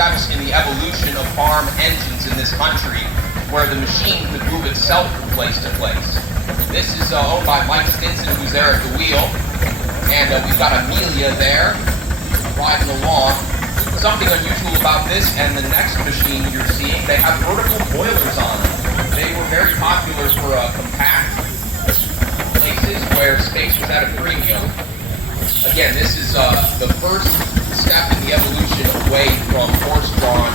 steps in the evolution of farm engines in this country, where the machine could move itself from place to place. This is owned by Mike Stinson, who's there at the wheel, and we've got Amelia there riding along. Something unusual about this and the next machine you're seeing, they have vertical boilers on them. They were very popular for compact places where space was at a premium. Again, this is the first step in the evolution away from horse-drawn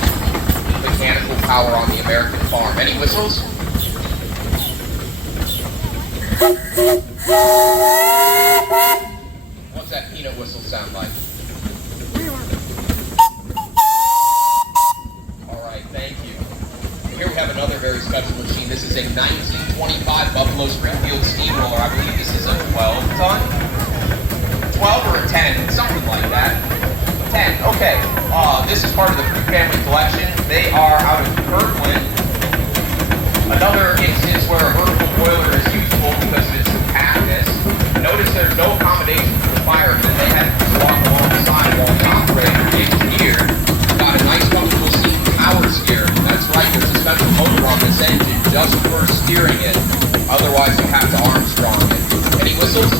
mechanical power on the American farm. Any whistles? What's that peanut whistle sound like? Thank you. Here we have another very special machine. This is a 1925 Buffalo Springfield steamroller. I believe this is a 12-ton? 12 or a 10, something like that. 10, okay. This is part of the Fruit Family Collection. They are out of Kirkland. Another instance where a vertical boiler is useful because of its compactness. Notice there's no accommodation for the firemen. They had to walk alongside while the operator, the engineer, got a nice comfortable seat power steering. That's right, there's a special motor on this engine just for steering it. Otherwise you have to Armstrong it. Any whistles?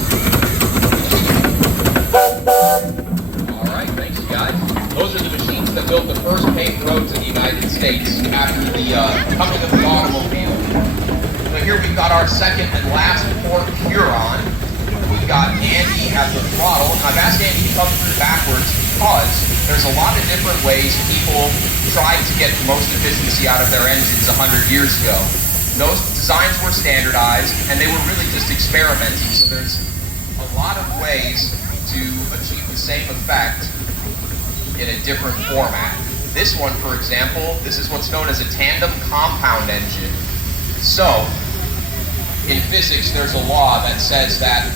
Alright, thanks you guys. Those are the machines that built the first paved roads in the United States after the coming of the automobile. So here we've got our second and last port Huron. We've got Andy at the throttle. I've asked Andy to come through backwards because there's a lot of different ways people tried to get the most efficiency out of their engines 100 years ago. Those designs were standardized, and they were really just experimenting, so there's a lot of ways to achieve the same effect in a different format. This one, for example, this is what's known as a tandem compound engine. So, in physics, there's a law that says that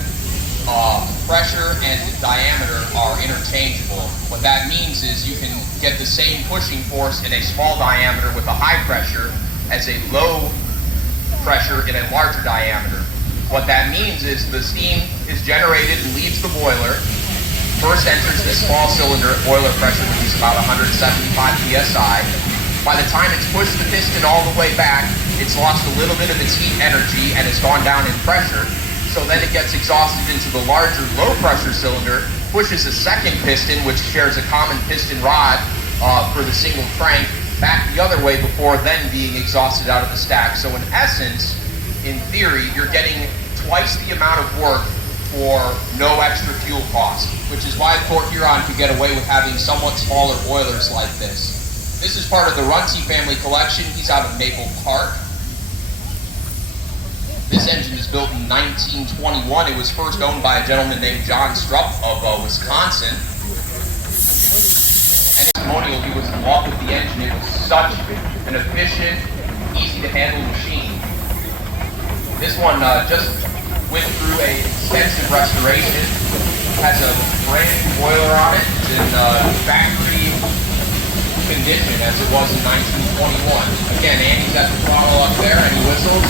pressure and diameter are interchangeable. What that means is you can get the same pushing force in a small diameter with a high pressure as a low pressure in a larger diameter. What that means is the steam is generated and leaves the boiler, first enters this small cylinder at boiler pressure, which is about 175 psi. By the time it's pushed the piston all the way back, it's lost a little bit of its heat energy and it's gone down in pressure. So then it gets exhausted into the larger low-pressure cylinder, pushes a second piston, which shares a common piston rod for the single crank, back the other way before then being exhausted out of the stack. So in essence, in theory, you're getting twice the amount of work for no extra fuel cost, which is why Port Huron could get away with having somewhat smaller boilers like this. This is part of the Runcie family collection. He's out of Maple Park. This engine was built in 1921. It was first owned by a gentleman named John Strupp of Wisconsin. And testimonial, he was in love with the engine. It was such an efficient, easy-to-handle machine. This one just went through an extensive restoration. It has a brand new boiler on it. It's in factory condition as it was in 1921. Again, Andy's at the throttle up there, and he whistles.